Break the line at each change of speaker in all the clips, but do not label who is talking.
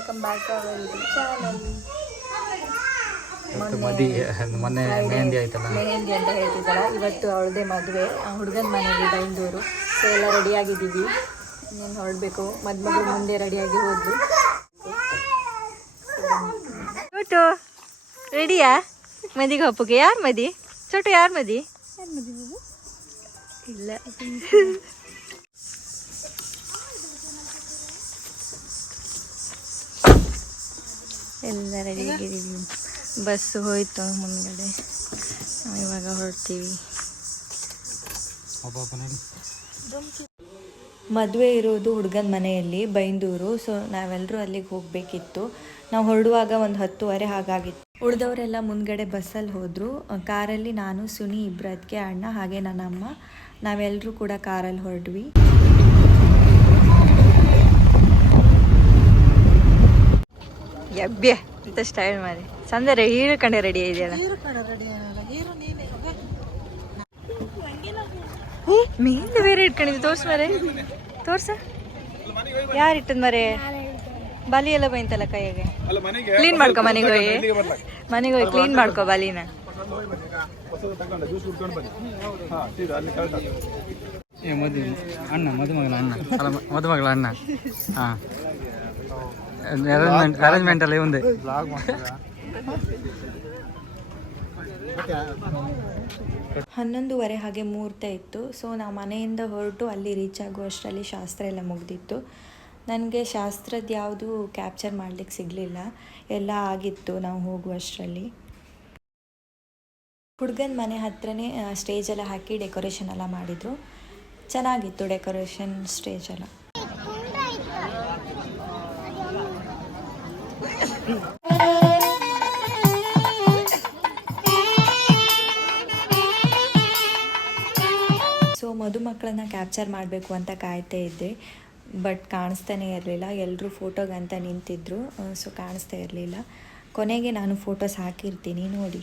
Welcome back to our YouTube channel
ಮದುವೆ ಮದಿ ಮೊನ್ನೆ ಮೆಹಂದಿ ಆಯ್ತಲ್ಲ?
ಮೆಹಂದಿ ಅಂತ ಹೇಳ್ತಿದ್ದಲ್ಲ ಇವತ್ತು ಅವಳದೇ ಮದುವೆ. ಹುಡುಗನ ಮನೆಯಲ್ಲಿ ಬೈಂದೂರು. ಸೊ ಎಲ್ಲ ರೆಡಿಯಾಗಿದ್ದೀವಿ ಇನ್ನೇನು ಹೊರಡಬೇಕು? ಮದುಮಗಳು ಮುಂದೆ ರೆಡಿಯಾಗಿ ಹೋದ್ಲು. ಚೋಟು ರೆಡಿಯಾ ಮದಿಗೆ ಹಬ್ಬಕ್ಕೆ ಯಾರು ಮದಿ? ಚೋಟು ಯಾರು ಮದಿ? ಇಲ್ಲ. ಎಲ್ಲ ರೆಡಿ ಆಗಿದ್ದೀವಿ ಬಸ್ಸು ಹೋಯ್ತು ಮುಂದ್ಗಡೆ. ನಾವು ಇವಾಗ ಹೊರಡ್ತೀವಿ. ಮದುವೆ ಇರೋದು ಹುಡುಗನ ಮನೆಯಲ್ಲಿ ಬೈಂದೂರು. ಸೊ ನಾವೆಲ್ಲರೂ ಅಲ್ಲಿಗೆ ಹೋಗಬೇಕಿತ್ತು. ನಾವು ಹೊರಡುವಾಗ ಒಂದು ಹತ್ತುವರೆ ಹಾಗಾಗಿತ್ತು. ಉಳಿದವರೆಲ್ಲ ಮುಂದ್ಗಡೆ ಬಸ್ಸಲ್ಲಿ ಹೋದರು. ಕಾರಲ್ಲಿ ನಾನು ಸುನಿ ಇಬ್ಬರು ಅದಕ್ಕೆ ಅಣ್ಣ ಹಾಗೆ ನನ್ನ ಅಮ್ಮ ನಾವೆಲ್ಲರೂ ಕೂಡ ಕಾರಲ್ಲಿ ಹೊರಡ್ವಿ. ಎಬ್ಬೆ ಅಂತ ಸ್ಟೈಲ್ ಮಾಡಿ. ಸಂದರೆ ಹೀರು ಕಂಡೆ ರೆಡಿ ಇದೆಯಲ್ಲ? ಏ ಮೇಲಿಂದ ಬೇರೆ ಇಟ್ಕೊಂಡಿದ್ವಿ ತೋರ್ಸ ಮರೆ. ತೋರ್ಸ. ಯಾರು ಇಟ್ಟದ್ ಮರೆ? ಬಲಿ ಎಲ್ಲ ಬೈಂತಲ್ಲ ಕೈಯಾಗೆ ಕ್ಲೀನ್ ಮಾಡ್ಕೊ ಮನೆಗೆ ಹೋಗಿ. ಮನೆಗೆ ಹೋಗಿ ಕ್ಲೀನ್ ಮಾಡ್ಕೊ ಬಲಿನ.
ಮದು ಅಣ್ಣ ಮದುಮಗಳ ಅಣ್ಣ. ಮದುಮಗಳ ಅಣ್ಣ. ಹಾಂ. ಅರೇಂಜ್ಮೆಂಟ್ ಅರೇಂಜ್ಮೆಂಟ್ ಒಂದೇ
ಹನ್ನೊಂದುವರೆ ಹಾಗೆ ಮುಹೂರ್ತ ಇತ್ತು. ಸೊ ನಾವು ಮನೆಯಿಂದ ಹೊರಟು ಅಲ್ಲಿ ರೀಚ್ ಆಗುವಷ್ಟರಲ್ಲಿ ಶಾಸ್ತ್ರ ಎಲ್ಲ ಮುಗ್ದಿತ್ತು. ನನಗೆ ಶಾಸ್ತ್ರದ ಯಾವುದು ಕ್ಯಾಪ್ಚರ್ ಮಾಡ್ಲಿಕ್ಕೆ ಸಿಗಲಿಲ್ಲ. ಎಲ್ಲ ಆಗಿತ್ತು ನಾವು ಹೋಗುವಷ್ಟರಲ್ಲಿ. ಹುಡುಗನ ಮನೆ ಹತ್ರನೇ ಸ್ಟೇಜ್ ಎಲ್ಲ ಹಾಕಿ ಡೆಕೋರೇಷನ್ ಎಲ್ಲ ಮಾಡಿದ್ರು. ಚೆನ್ನಾಗಿತ್ತು ಡೆಕೋರೇಷನ್ ಸ್ಟೇಜ್ ಮದುಮಕ್ಕಳನ್ನ ಕ್ಯಾಪ್ಚರ್ ಮಾಡಬೇಕು ಅಂತ ಕಾಯ್ತಾ ಇದ್ದೆ. ಬಟ್ ಕಾಣಿಸ್ತಾನೆ ಇರಲಿಲ್ಲ. ಎಲ್ಲರೂ ಫೋಟೋಗಂತ ನಿಂತಿದ್ರು. ಸೊ ಕಾಣಿಸ್ತಾ ಇರಲಿಲ್ಲ. ಕೊನೆಗೆ ನಾನು ಫೋಟೋಸ್ ಹಾಕಿರ್ತೀನಿ. ನೋಡಿ.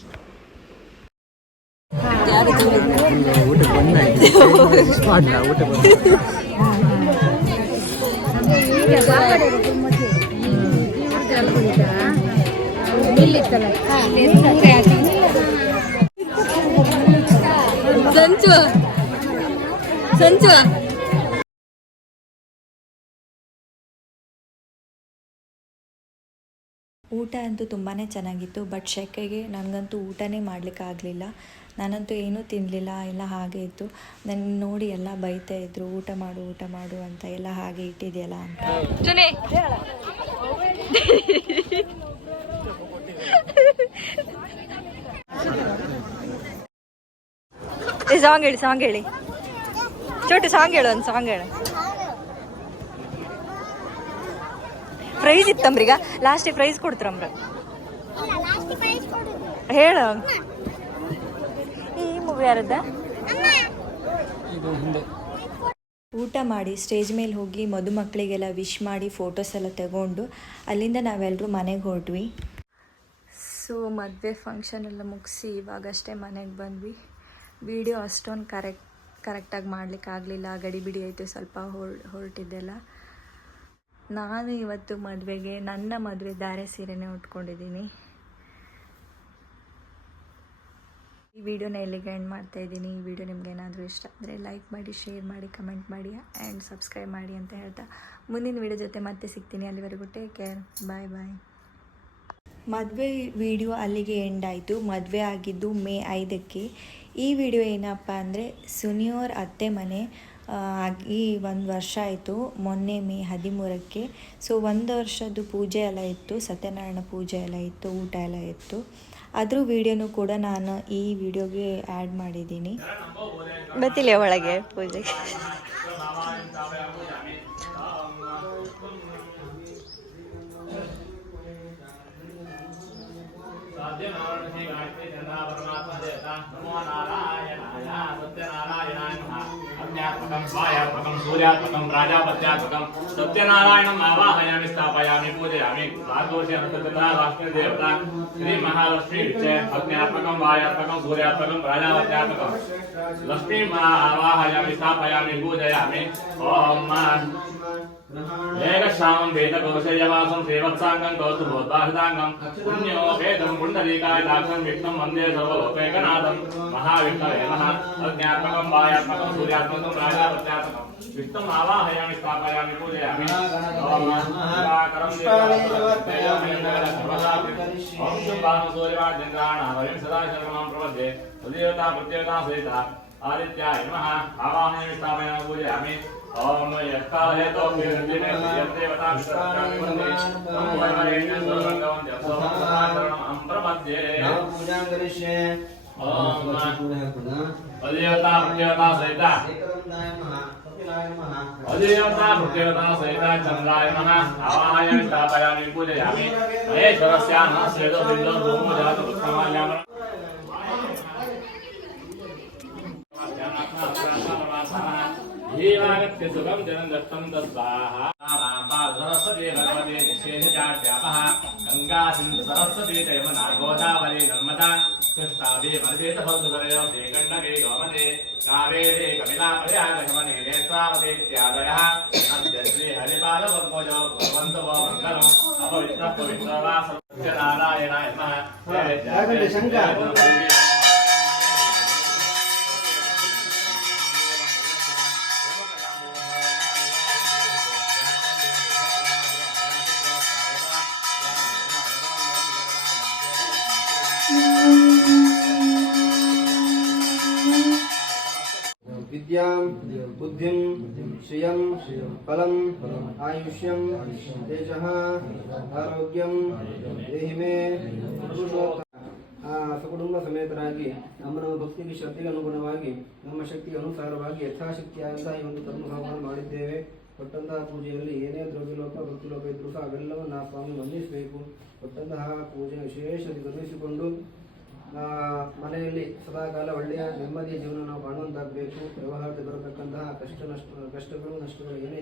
ಸಂಚು ಸಂಚು ಊಟ ಅಂತೂ ತುಂಬಾ ಚೆನ್ನಾಗಿತ್ತು ಬಟ್ ಶೆಕೆಗೆ ನನಗಂತೂ ಊಟನೇ ಮಾಡಲಿಕ್ಕೆ ಆಗಲಿಲ್ಲ. ನಾನಂತೂ ಏನೂ ತಿನ್ನಲಿಲ್ಲ ಎಲ್ಲ ಹಾಗೆ ಇತ್ತು. ನನ್ನ ನೋಡಿ ಎಲ್ಲ ಬೈತಾ ಇದ್ರು ಊಟ ಮಾಡು ಊಟ ಮಾಡು ಅಂತ ಎಲ್ಲ ಹಾಗೆ ಇಟ್ಟಿದೆಯಲ್ಲ ಅಂತ. ಸಾಂಗ್ ಹೇಳಿ ಸಾಂಗ್ ಹೇಳಿ. ಚೋಟು ಸಾಂಗ್ ಹೇಳು ಒಂದು ಸಾಂಗ್ ಹೇಳು. ಪ್ರೈಸ್ ಇತ್ತಂಬ್ರೀಗ ಲಾಸ್ಟಿಗೆ ಪ್ರೈಸ್ ಕೊಡ್ತಾರಂಬ್ರ ಹೇಳು. ಈ ಮೂವಿ ಯಾರದ
ಇದು ಹಿಂದೆ.
ಊಟ ಮಾಡಿ ಸ್ಟೇಜ್ ಮೇಲೆ ಹೋಗಿ ಮದುಮಕ್ಕಳಿಗೆಲ್ಲ ವಿಶ್ ಮಾಡಿ ಫೋಟೋಸ್ ಎಲ್ಲ ತಗೊಂಡು ಅಲ್ಲಿಂದ ನಾವೆಲ್ಲರೂ ಮನೆಗೆ ಹೊರಟ್ವಿ. ಸೊ ಮದುವೆ ಫಂಕ್ಷನ್ ಎಲ್ಲ ಮುಗಿಸಿ ಇವಾಗಷ್ಟೇ ಮನೆಗೆ ಬಂದ್ವಿ. ವಿಡಿಯೋ ಅಷ್ಟೊಂದು ಕರೆಕ್ಟ್ ಕರೆಕ್ಟಾಗಿ ಮಾಡ್ಲಿಕ್ಕೆ ಆಗಲಿಲ್ಲ, ಗಡಿ ಬಿಡಿ ಆಯಿತು, ಸ್ವಲ್ಪ ಹೊರ್ ಹೊರಟಿದ್ದೆಲ್ಲ. ನಾನು ಇವತ್ತು ಮದುವೆಗೆ ನನ್ನ ಮದುವೆ ಧಾರೆ ಸೀರೆನೇ ಉಟ್ಕೊಂಡಿದ್ದೀನಿ. ಈ ವಿಡಿಯೋನ ಎಲ್ಲಿಗೆ ಎಂಡ್ ಮಾಡ್ತಾ ಇದ್ದೀನಿ? ಈ ವಿಡಿಯೋ ನಿಮ್ಗೆ ಏನಾದರೂ ಇಷ್ಟ ಅಂದರೆ ಲೈಕ್ ಮಾಡಿ ಶೇರ್ ಮಾಡಿ ಕಮೆಂಟ್ ಮಾಡಿ ಆ್ಯಂಡ್ ಸಬ್ಸ್ಕ್ರೈಬ್ ಮಾಡಿ ಅಂತ ಹೇಳ್ತಾ ಮುಂದಿನ ವಿಡಿಯೋ ಜೊತೆ ಮತ್ತೆ ಸಿಗ್ತೀನಿ. ಅಲ್ಲಿವರೆಗೂ ಟೇಕ್ ಕೇರ್ ಬಾಯ್ ಬಾಯ್ ಮದುವೆ ವಿಡಿಯೋ ಅಲ್ಲಿಗೆ ಎಂಡ್ ಆಯಿತು. ಮದುವೆ ಆಗಿದ್ದು ಮೇ ಐದಕ್ಕೆ. ಈ ವಿಡಿಯೋ ಏನಪ್ಪ ಅಂದರೆ ಸುನಿಯೋರ್ ಅತ್ತೆ ಮನೆ ಆಗಿ ಒಂದು ವರ್ಷ ಆಯಿತು ಮೊನ್ನೆ ಮೇ ಹದಿಮೂರಕ್ಕೆ. ಸೊ ಒಂದು ವರ್ಷದ್ದು ಪೂಜೆ ಎಲ್ಲ ಇತ್ತು ಸತ್ಯನಾರಾಯಣ ಪೂಜೆ ಎಲ್ಲ ಇತ್ತು ಊಟ ಎಲ್ಲ ಇತ್ತು. ಅದ್ರ ವಿಡಿಯೋನು ಕೂಡ ನಾನು ಈ ವಿಡಿಯೋಗೆ ಆ್ಯಡ್ ಮಾಡಿದ್ದೀನಿ. ಬತ್ತಿಲ್ಲ ಒಳಗೆ ಪೂಜೆಗೆ?
यदा परमात्मा देवता नमो नारायणाय सत्यनारायणाय नमः अज्ञात्मकं स्वायात्मकं सूर्यात्मकं सत्यनारायणम् आवाहयामि स्थापयामि पूजयामि राष्ट्रदेवता श्रीमहालक्ष्मी अज्ञात्मकं वायात्मकं सूर्यात्मकं राजापत्यात्मकं लक्ष्मीम् आवाहयामि स्थापयामि पूजयामि ॐ ఏకశ్రామం వేద కౌశల్యవాసం శ్రీవత్సాంగం కౌస్తుభోద్బాహితాంగం పుణ్యో వేదం పుండరీకాయదాక్షం విష్ణుం వందే సర్వలోకైకనాథం మహావిష్ణవ నమ వాయాత్మకం సూర్యాత్మకం రాజాపత్యాత్మకం ఆదిత్యాయ ఆవాహయామి స్థాపయామి పూజయామి ओम यः काले तो दिने यन्ते वताक्षराणि वंदे तं वरेण्य सर्वङ्गं जपसमाधारणम् अम्प्रमध्ये नाम
पूजां करिष्ये
ओम
पुनः
पुनः अजयता
प्रत्ययता सहिता एकरन्दाय नमः
अजयता प्रत्ययता सहिता चन्द्राय नमः आवाहय स्थापयामि पूजयामि महेश्वरस्य नः श्रेदो बिन्दो धूमो जातु प्रथमाल्यामरम् సుఖం జనం దత్తం తస్వాహ సరస్వతి భగవతి నిషేధాభ్యాపః గంగా సింధు సరస్వతి యమునా గోదావరి నర్మదా కృష్ణాది మరిదేత భవతురయో శ్రీకంఠకే గోమతే కావేరీ కపిలా ప్రయాగమనే నేత్రావతి ఇత్యాదయः అద్య శ్రీ హరిపాద పద్మజో
विद्यां बुद्धिं श्रियं फलं आयुष्यं तेजः ಆರೋಗ್ಯಂ ದೇಹಿ ಮೇ ಪುರುಷೋತ್ತಮ ಆ ಸಕುಟುಂಬ ಸಮೇತರಾಗಿ ನಮ್ಮ ನಮ್ಮ ಭಕ್ತಿಗೆ ಶ್ರದ್ಧೆಗೆ ಅನುಗುಣವಾಗಿ ನಮ್ಮ ಶಕ್ತಿಗೆ ಅನುಸಾರವಾಗಿ ಯಥಾಶಕ್ತಿಯಾದಂತಹ ಈ ಒಂದು ಕರ್ಮ ಹೋಮವನ್ನು ಮಾಡಿದ್ದೇವೆ ಕೊಟ್ಟಂತಹ ಪೂಜೆಯಲ್ಲಿ ಏನೇ ದ್ರವ್ಯಲೋಕ ಭಕ್ತಿಲೋಕ ಇದ್ರೂ ಸಹ ಅವೆಲ್ಲವನ್ನು ಆ ಸ್ವಾಮಿ ವಂದಿಸಬೇಕು ಕೊಟ್ಟಂತಹ ಪೂಜೆ ವಿಶೇಷ ಗಮನಿಸಿಕೊಂಡು ಆ, ಮನೆಯಲ್ಲಿ ಸದಾಕಾಲ ಒಳ್ಳೆಯ ನೆಮ್ಮದಿಯ ಜೀವನ ನಾವು ಕಾಣುವಂತಾಗಬೇಕು ವ್ಯವಹಾರದಲ್ಲಿ ಬರತಕ್ಕಂತಹ ಕಷ್ಟ ನಷ್ಟ ಕಷ್ಟಗಳು ನಷ್ಟಗಳು ಏನೇ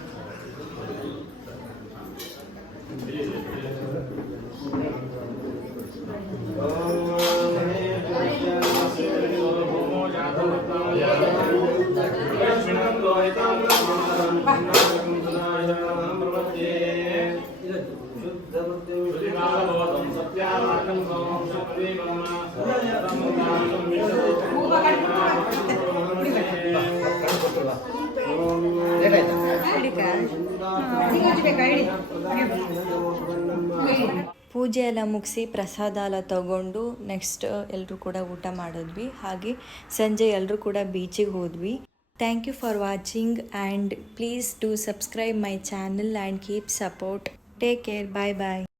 ಪೂಜೆ ಎಲ್ಲ ಮುಗಿಸಿ ಪ್ರಸಾದ ಎಲ್ಲ ತಗೊಂಡು ನೆಕ್ಸ್ಟ್ ಎಲ್ಲರೂ ಕೂಡ ಊಟ ಮಾಡಿದ್ವಿ. ಹಾಗೆ ಸಂಜೆ ಎಲ್ಲರೂ ಕೂಡ ಬೀಚಿಗೆ ಹೋದ್ವಿ. Thank you for watching and please do subscribe my channel and keep support. Take care. Bye bye.